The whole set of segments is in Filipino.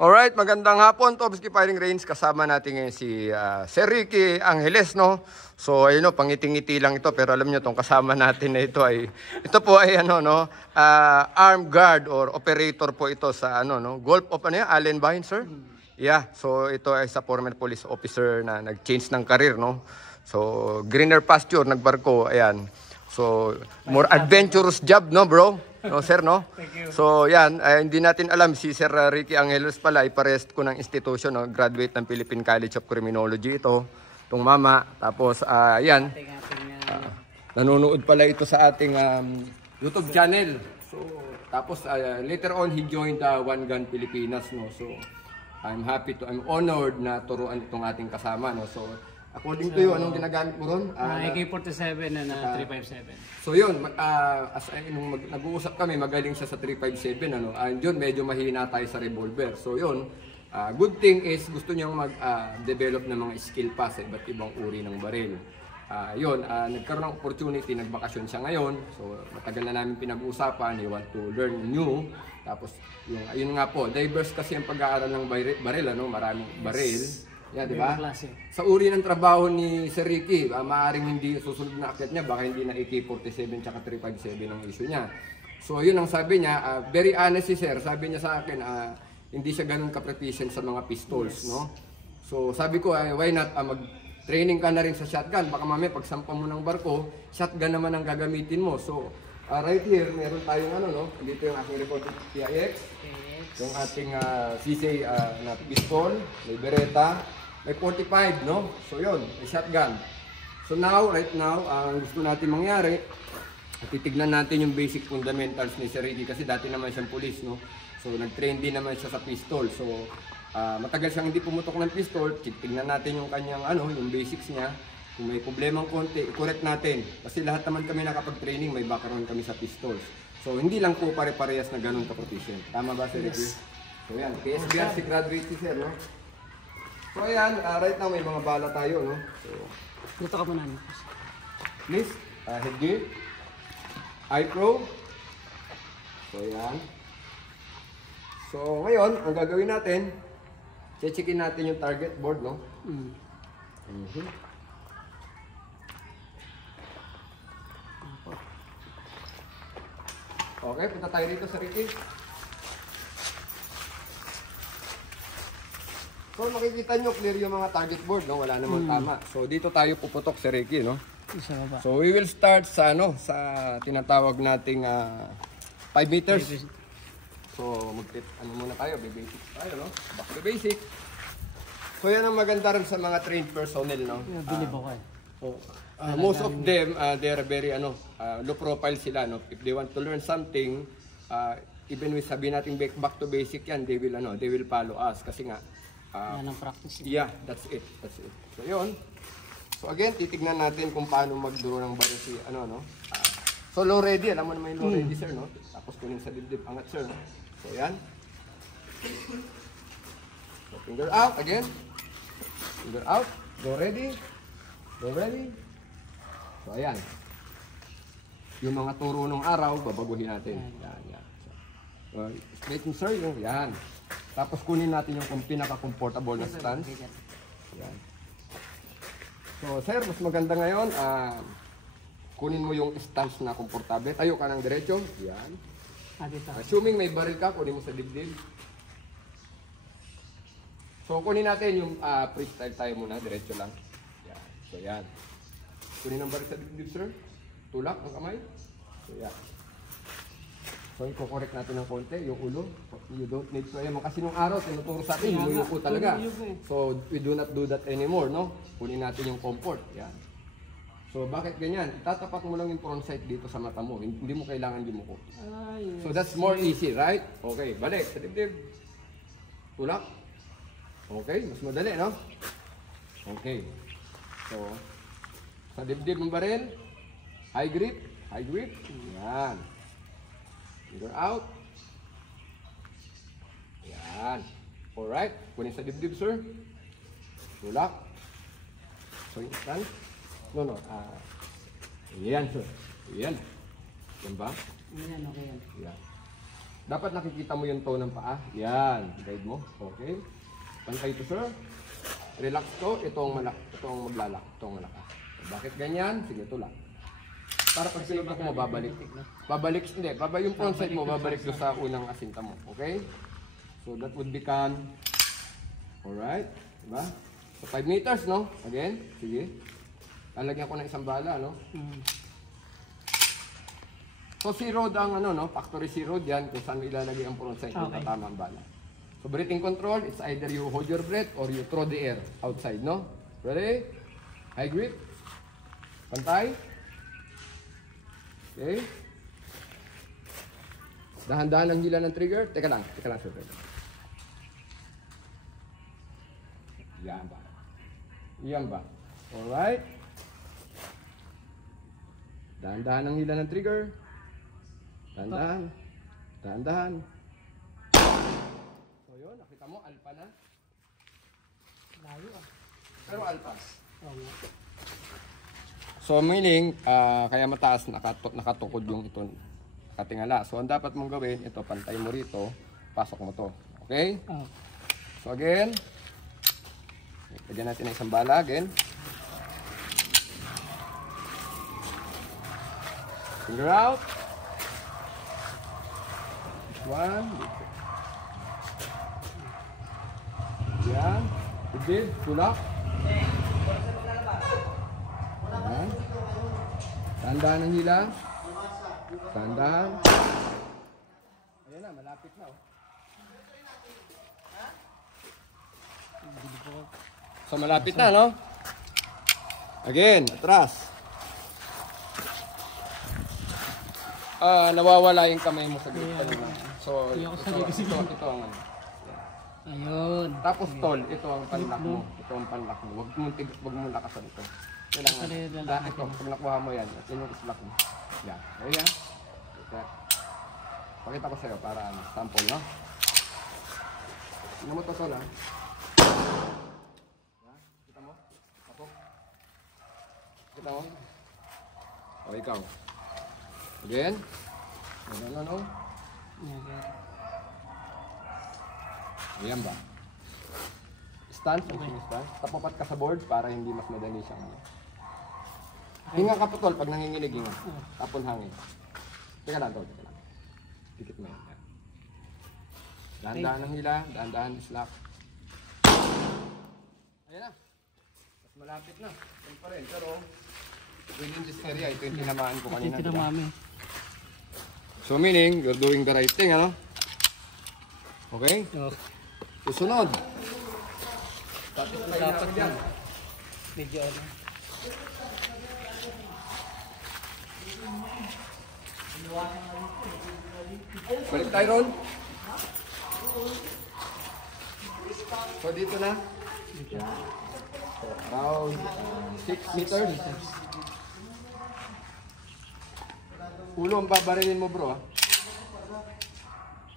Alright, magandang hapon, Tobski Firing Range. Kasama natin ngayon si Sir Ricky Angeles, no? So, ayun, no, pangiting-ngiti lang ito, pero alam nyo, itong kasama natin na ito ay, ito po ay, ano, no, armed guard or operator po ito sa, ano, no, Gulf of, ano yan, Allen Bahin, sir? Yeah, so ito ay sa former police officer na nag-change ng career, no? So, greener pasture, nagbarko, ayan. So, more adventurous job, no, bro? No, sir, no? Thank you. So, yan, hindi natin alam si Sir Ricky Angeles pala, iparest ko ng institution, no? Graduate ng Philippine College of Criminology ito, itong mama. Tapos, yan, nanonood pala ito sa ating YouTube channel. So, tapos, later on, he joined One Gun Pilipinas, no? So, I'm honored na turuan itong ating kasama, no? So, according to you, anong ginagamit mo ron? AK-47 na 357. So yun, nung nag-uusap kami, magaling siya sa 357, ano, yun, medyo mahina tayo sa revolver. So yun, good thing is gusto niyang mag-develop ng mga skill pa sa iba't ibang uri ng baril. Yun, nagkaroon ng opportunity, nagbakasyon siya ngayon. So matagal na namin pinag-uusapan, he want to learn new. Tapos yun nga po, diverse kasi ang pag-aaral ng baril, ano, maraming baril. Yeah, di ba? Sa uri ng trabaho ni Sir Ricky, maaaring hindi susunod na akyat niya, baka hindi na AK-47 tsaka 357 ang issue niya. So yun ang sabi niya, very honest si Sir, sabi niya sa akin, hindi siya ganun ka-proficient sa mga pistols, yes, no? So sabi ko, why not mag-training ka na rin sa shotgun, baka mamaya pagsampa mo ng barko, shotgun naman ang gagamitin mo. So right here, meron tayong ano, no? Dito yung aking report PIX, yung ating CC na pistol, may Beretta, may 45, no? So yun, may shotgun. So now, right now, ang gusto natin mangyari, titignan natin yung basic fundamentals ni Sir Ricky kasi dati naman siyang police, no? So nag-train din naman siya sa pistol. So matagal siyang hindi pumutok ng pistol, titignan natin yung kanyang ano, yung basics niya. Kung may problemang konti, i-correct natin. Kasi lahat naman kami nakapag-training, may background kami sa pistols. So hindi lang po pare-parehas na ganun ka-proficient. Tama ba, Sir Ricky? So yan, PSBR si graduate si Sir, no? So ayan, right now may mga bala tayo, no? So, dito ka muna. please, headgear, iPro. So ayan. So ngayon, ang gagawin natin, checkin natin yung target board, no? Okay, punta tayo dito sa Ricky. So makikita nyo clear yung mga target board, no? Wala namang tama. So dito tayo puputok sa Ricky, no? So we will start sa ano, sa tinatawag nating 5 meters. So ano muna tayo, basic tayo, no? Back to basic. So yan ang maganda rin sa mga trained personnel, no? Most of them, they are very low profile sila, no? If they want to learn something, even with sabi natin back to basic yan, they will follow us kasi nga yan ang practice. Yeah, that's it. So yun. So again, titignan natin kung paano mag-draw ng baril si no? So low ready, alam mo naman yung low ready, sir, no? Tapos kunin sa dibdib, angat, sir, no? So yan. So finger out again. Finger out. Go ready. Go ready. So ayan. Yung mga turo ng araw, babaguhin natin. Yan. So, straighten, sir, yung yan. Tapos kunin natin yung pinaka-comfortable na stance. Yan. So sir, mas maganda ngayon, kunin mo yung stance na komportable. Tayo ka ng diretso. Yan. Assuming may baril ka, kunin mo sa dibdib. So kunin natin yung freestyle tayo muna, diretso lang. Yan. So yan. Kunin ang baril sa dibdib, sir. Tulak ang kamay. So yan. So, i-correct natin ng konti, yung ulo. You don't need to, kasi nung araw, tinuturo sa atin, yuyuko talaga. So, we do not do that anymore, no? Kunin natin yung comfort. Yan. So, bakit ganyan? Itatapat mo lang yung front sight dito sa mata mo. Hindi mo kailangan yumuko. So, that's more easy, right? Okay, balik. Sa dibdib. Tulak. Okay, mas madali, no? Okay. So, sa dibdib ng baril. High grip. High grip. Yan. Finger out. Yan. Alright. Kunin sa dibdib, sir. Tulak. So, yung stand. No. Yan, sir. Yan. Yan ba? Yan, okay yan. Yan. Dapat nakikita mo yung toe ng paa. Yan. Guide mo. Okay. Pantay to, sir. Relax to. Ito ang maglalak. Ito ang malakas. Bakit ganyan? Sige, tulak. Para pag sinubok mo, babalik. Babalik, hindi. Yung front side mo, babalik doon sa unang asinta mo. Okay? So, that would become, alright. Diba? So, 5 meters, no? Again. Sige. Lalagyan ko ng isang bala, no? So, C-road ang, ano, no? Factory C-road yan kung saan mo ilalagay ang front side kung tama ang bala. So, breathing control, it's either you hold your breath or you throw the air outside, no? Ready? High grip. Pantay. Okay. Dahan-dahan ang hila ng trigger. Teka lang, sir. Yan ba? Yan ba? Alright. Dahan-dahan ang hila ng trigger. Dahan-dahan. Dahan-dahan. So yun, nakita mo, alpha na. Layo Pero alpha. Oo. So meaning, kaya mataas nakatukod yung ito, nakatingala. So ang dapat mong gawin, ito, pantay mo rito, pasok mo to. Okay? So again, lagyan natin ng isang bala again. Finger out. This one. Yan. Bigid, tulak. Yan. Tandaan ang hila. Tandaan. Ayan na, malapit na. So malapit na, no? Again, atras. Nawawala yung kamay mo sa gitna. So, ito ang ano. Ayun. Tapos tol, ito ang panlak mo. Ito ang panlak mo. Huwag mo lakasan ito. Kailangan. Ito, pag nakuha mo yan, at yun yung islak mo. Yan. Ayan. Pakita ko sa'yo para sample, no? Tingnan mo to tol, ha? Kita mo? Ako? Kita mo? O, ikaw. Again. No. Ayan ba? Stance, stance. Tapapat ka sa board para hindi mas madali siyang ano. Hinga ka putol pag nanginginig hinga. Tapon hangin. Teka lang. Dikit mo yan. Dahan-dahan ang hila, dahan-dahan slack. Ayan na. Mas malapit na. Ito pa rin. Pero within this area, ito yung tinamaan ko kanina. Ito mami. So meaning, you're doing the right thing, ano? Okay? Susunod. Dapat yan. Medyo ano. Balik tayo ron. So dito na. So, around 6 meters. Ulo ang babarilin mo, bro.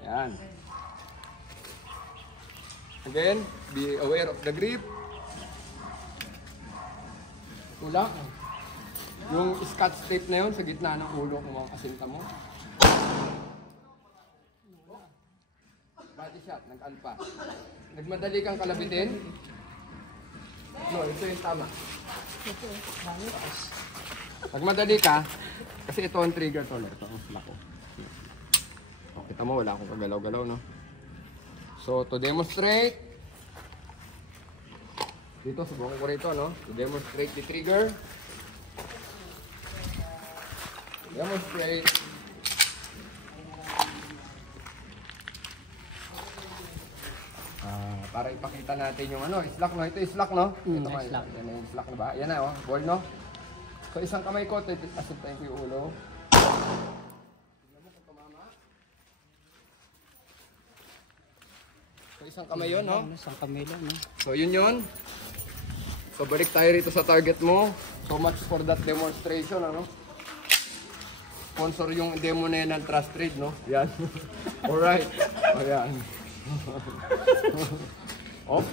Ayan. Again, be aware of the grip. Tulak. Yung scotch tape na yun sa gitna ng ulo kung ang asinta mo. Body shot, nag-alpha. Nagmadali kang kalabitin. No, ito yung tama. Pag madali ka, kasi ito ang trigger to, ito ang slack ko. O, kita mo, wala akong kagalaw-galaw, no? So, to demonstrate, dito, subukan ko rito, no? To demonstrate the trigger. Demonstrate. Para ipakita natin yung ano, slack, no? Ito yung slack, no? Ito slack. Yan yung slack na ba? Yan na, oh. Ball, no? So, isang kamay ko, asiptayin ko yung ulo. Tignan mo kung tumama. So, isang kamay yun, no? Isang kamay lang, no? So, yun. So, balik tayo rito sa target mo. So much for that demonstration, ano? Sponsor yung demo na yan ng Trust Trade, no? Yan. Alright. Ayan. Off.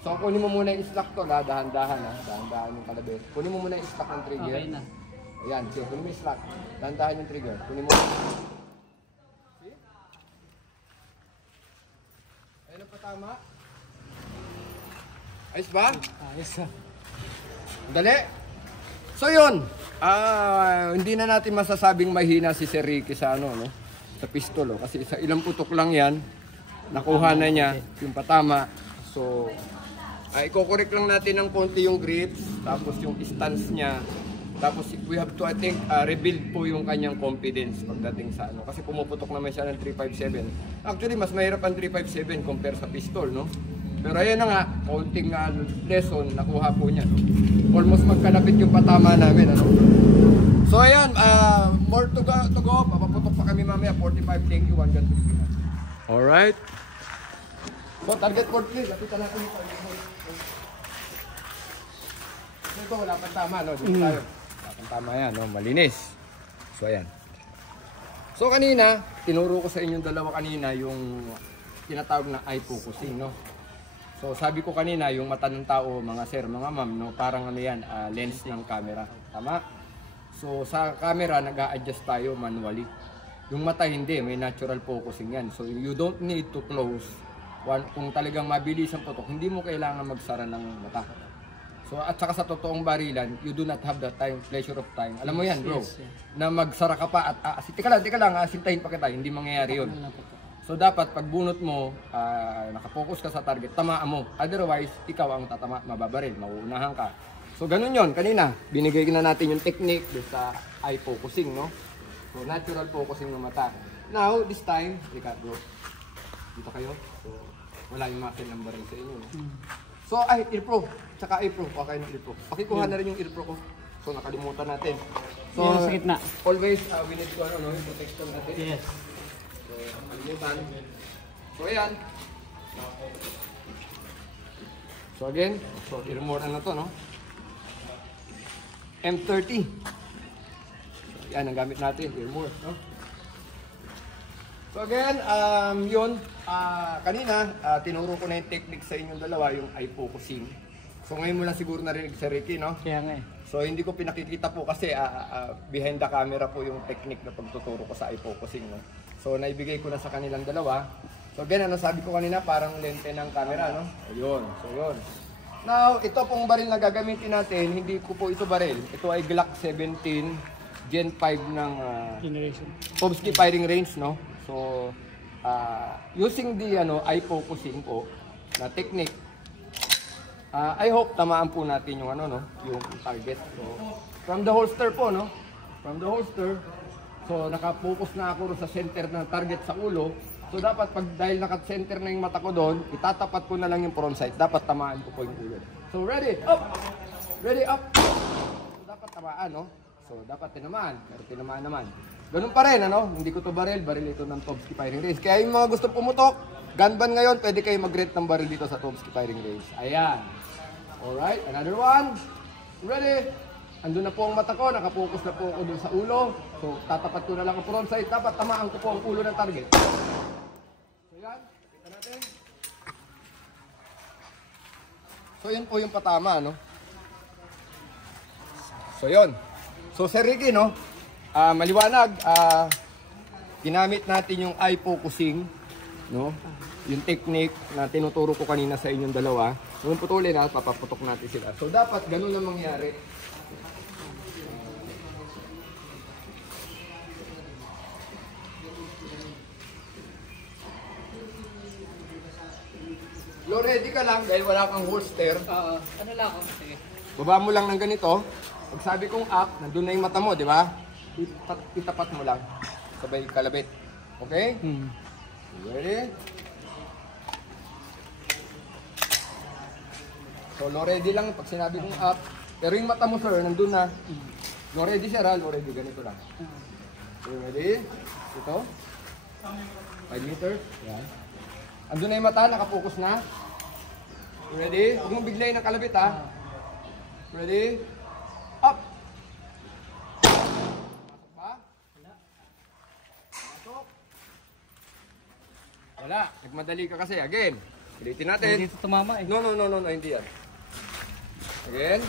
So, kunin mo muna yung slack to, dahan-dahan, ha? Dahan-dahan yung kalabit. Kunin mo muna yung slack ng trigger. Okay na. Ayan, so kunin mo yung slack. Dandahan yung trigger. Kunin mo. See? Ayun ang patama. Ayos ba? Ayos ah. Dali. So yun, hindi na natin masasabing mahina si Sir Ricky sa ano, no? Sa pistol, oh. Kasi sa ilang putok lang yan, nakuha na niya yung patama. So, i-correct lang natin ng konti yung grip, tapos yung stance niya. Tapos we have to, I think, rebuild po yung kanyang confidence pagdating sa ano. Kasi pumuputok naman siya ng 357. Actually, mas mahirap ang 357 compare sa pistol, no? Pero ayan na nga, konting lesson, nakuha po niya. Almost magkalapit yung patama namin. Ano? So ayan, more to go. Papaputok pa kami mamaya, 45, thank you, 1 gun. Alright. So target board please, lapitan natin yung target board. Ito, wala pang tama, no? Dito tayo. Wala pang tama yan, no? Malinis. So ayan. So kanina, tinuro ko sa inyong dalawa kanina yung tinatawag na eye focusing, no? So sabi ko kanina, yung mata ng tao, mga sir, mga ma'am, no, parang ano yan, lens ng camera. Tama? So sa camera, nag-a-adjust tayo manually. Yung mata hindi, may natural focusing yan. So you don't need to close. Kung talagang mabilis ang putok, hindi mo kailangan magsara ng mata. So at saka sa totoong barilan, you do not have that time, pleasure of time. Alam mo yan, bro, na magsara ka pa at tika lang, sintahin pa kita, hindi mangyayari yun. So dapat pag bunot mo, nakafocus ka sa target, tamaan mo. Otherwise, ikaw ang tatama, mababaril, mauunahan ka. So ganun yon. Kanina, binigay na natin yung technique sa eye focusing, no? So natural focusing ng mata. Now, this time, bro. Dito kayo. So wala yung muscle ng baril sa inyo, no? So earpro, tsaka earpro. Okay ng earpro. Pakikuha na rin yung earpro ko. So nakalimutan natin. So sa gitna. Always we need to yung protection natin. Yes. Malimutan. So ayan. So again, so i-remove na to, no? M30. So, yan ang gamit natin, i-remove, no? So again, yun, kanina, tinuro ko na yung technique sa inyong dalawa, yung eye focusing. So ngayon mo lang siguro narinig sa Ricky, no? Kaya nga eh. So hindi ko pinakikita po kasi behind the camera po yung technique na pagtuturo ko sa eye focusing, no? So naibigay ko na sa kanilang dalawa. So again, ano sabi ko kanina, parang lente ng camera, no? Ayun, so yun. Now, ito pong baril na gagamitin natin, hindi ko po ito baril. Ito ay Glock 17 Gen 5 ng Generation. Pomsky firing range, no? So, using the eye focusing po na technique, I hope tamaan po natin yung yung target. So, from the holster po, no? From the holster, so naka-focus na ako sa center ng target sa ulo. So dapat dahil naka-center na yung mata ko doon, itatapat ko na lang yung front sight. Dapat tamaan ko po yung ulo. So ready, up! Ready, up! So dapat tamaan, no? So dapat tinamaan, pero tinamaan naman. Ganun pa rin, Hindi ko to baril ito ng Pomsky firing range. Kaya yung mga gusto pumutok, gun ban ngayon, pwede kayo mag-rent ng baril dito sa Pomsky firing range. Ayan. Alright, another one. Ready? Andun na po ang mata ko, nakapokus na po ako dun sa ulo. So, tatapat ko na lang ang front sight. Dapat tamaan ko po ang ulo ng target. So, yan. Kita natin. So, yun po yung patama, no? So, yun. So, Sir Ricky, no? Maliwanag. Ginamit natin yung eye focusing, no? Yung technique na tinuturo ko kanina sa inyong dalawa. Kung putulin na, papaputok natin sila. So, dapat ganun ang mangyari. Lo, ready ka lang dahil wala kang holster. Ano lang ako? Sige. Baba mo lang ng ganito. Pag sabi kong up, nandun na yung mata mo, di ba? Itapat mo lang. Sabay kalabit. Okay? Ready? So, lo, ready lang pag sinabi kong up. Pero yung mata mo, sir, nandun na. Lo, ready sir, ha? Lo, ready. Ganito lang. Okay, ready? Ito. 5 meters. Yan. Andun na yung mata, nakapokus na. Ready? Huwag mong biglayin ng kalabit, ha? Ready? Up! Pasok ba? Wala. Pasok. Wala. Nagmadali ka kasi. Again. Ulitin natin. Hindi ito tumama eh. No. Hindi yan. Again.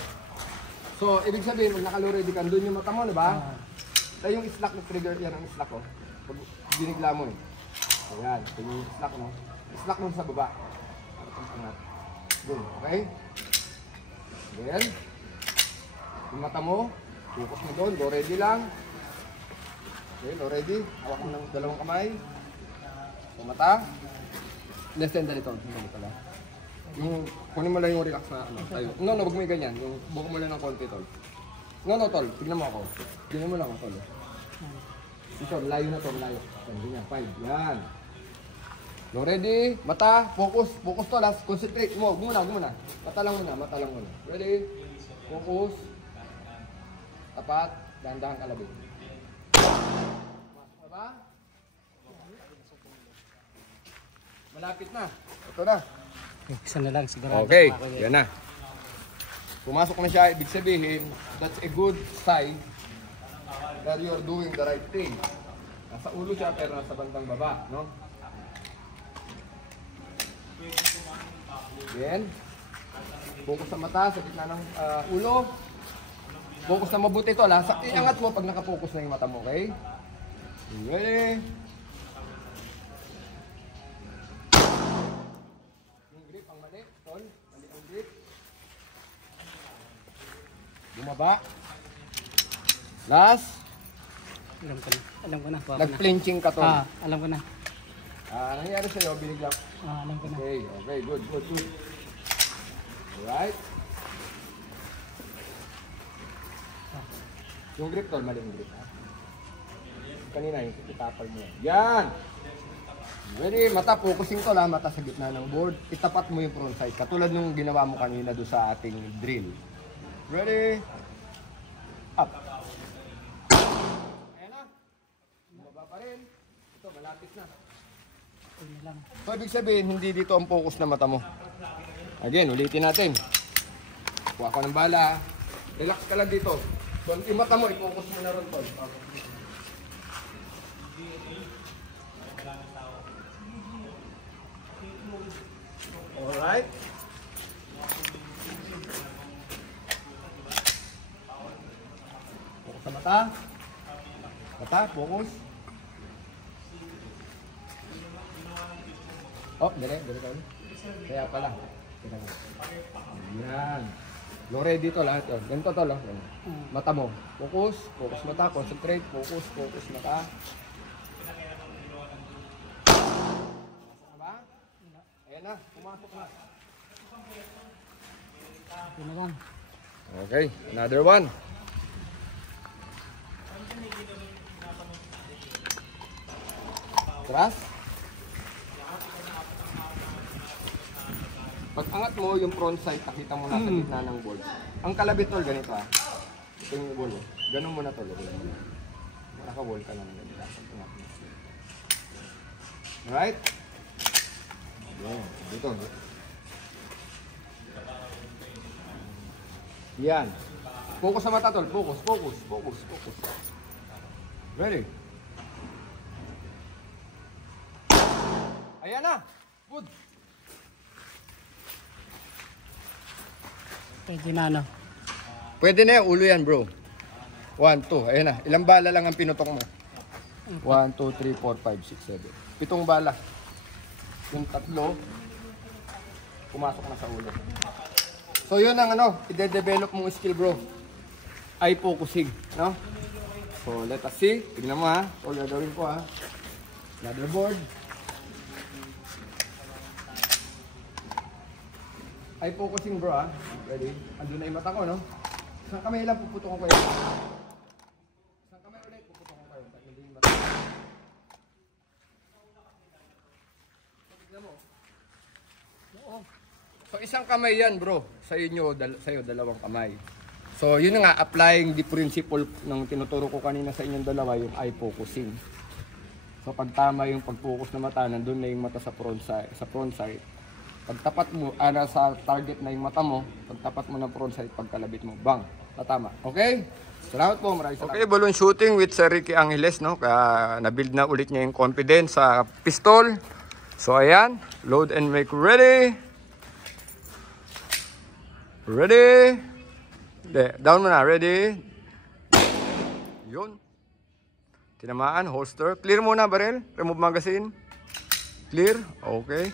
So, ibig sabihin, pag naka-low ready ka, doon yung mata mo, di ba? Tayo yung slack na trigger, yan ang slack, oh. Pag binigla mo, eh. So, yan. Ito yung slack, no? Slack mo sa baba. Para itong pangat. Boom, okay? Then, yung mata mo, focus mo doon, low ready lang. Okay, low ready. Hawak mo ng dalawang kamay. So, mata. Less than dito. Dali pala. Yung, kunin mo lang yung relax na, ano, tayo. No, wag mo yung ganyan. Yung, buka mo lang ng konti, tol. No, tol. Tignan mo ako. Tignan mo lang ako, tol. Ito, layo na to, layo. Ganyan, 5. Yan. No, ready? Mata, focus. Focus to, last. Concentrate mo. Gumuna. Mata lang muna. Ready? Focus. Tapat. Dahan-dahan kalabit. Masok na ba? Malapit na. Ito na. Isa na lang sigurado. Okay, yan na. Pumasok na siya, ibig sabihin, that's a good sign that you're doing the right thing. Nasa ulo siya pero nasa bandang baba, no? Then, focus sa mata, sa gitna ng ulo. Focus na mabuti ito, ha? Iangat mo pag nakapokus na yung mata mo, okay? Ready? Yung grip, ang mali, tol. Mali ang grip. Bumaba. Last. Alam ko na. Nag-flinching ka, tol. Alam ko na. Nangyari sa'yo, binigla. Alam ko na. Okay, good. Alright. Yung grip, tol, mali yung grip. Kanina, yung itapal mo. Yan! Ready, mata, focusing tol, ha? Mata sa gitna ng board. Itapat mo yung front side. Katulad nung ginawa mo kanina doon sa ating drill. Ready? Up. Ayan na. Bumaba pa rin. Ito, malapit na. So, ibig sabihin, hindi dito ang focus na mata mo. Again, ulitin natin. Kuha ka ng bala. Relax ka lang dito. So, yung mata mo, i-focus mo na rin tol. Alright. Focus sa mata. Mata, focus. Oh, dire ka. Kaya pala. Yan. Low ready to lahat yun. Ganito to lang. Mata mo. Focus mata. Concentrate. Focus mata. Ba? Ayan na. Pumasok na. Ito na lang. Okay. Another one. Tras. Pag angat mo yung front side, nakita mo nasa gitna ng ball. Ang kalabit tol, ganito ah. Ito yung ball. Ganun mo na tol. Naka-wall ka na ganito. Alright? Yan. Dito. Yan. Focus sa mata tol. Focus. Ready? Ayan na. Good. Pwede na ano. Pwede na yan, ulo yan bro. 1, 2, ayan na. Ilang bala lang ang pinutok mo? 1, 2, 3, 4, 5, 6, 7. 7 bala. Yung tatlo, pumasok na sa ulo. So yun ang ano, i-develop mong skill bro. Eye focusing, no? So let us see. Tignan mo ha. So gagawin ko ha. Another board. Eye focusing bro ha. Ready? Andun na yung mata ko, no? Isang kamay lang puputok ko kayo. Isang kamay ulit puputok ko kayo. Hindi yung mata. Tignan mo. Oo. So isang kamay yan bro. Sa'yo dalawang kamay. So yun na nga, applying the principle ng tinuturo ko kanina sa inyong dalawa, yung eye focusing. So pag tama yung pag-focus na mata, nandun na yung mata sa front side. Pagtapat mo, sa target na yung mata mo, pagtapat mo ng front side, pagkalabit mo, bang, tatama. Okay? Salamat po, maraming salamat. Okay, balloon shooting with Sir Ricky Angeles, no? Kaya na-build na ulit niya yung confidence sa pistol. So ayan, load and make ready. Ready? Down mo na. Ready? Yun. Tinamaan, holster. Clear muna, barrel. Remove magazine. Clear. Okay.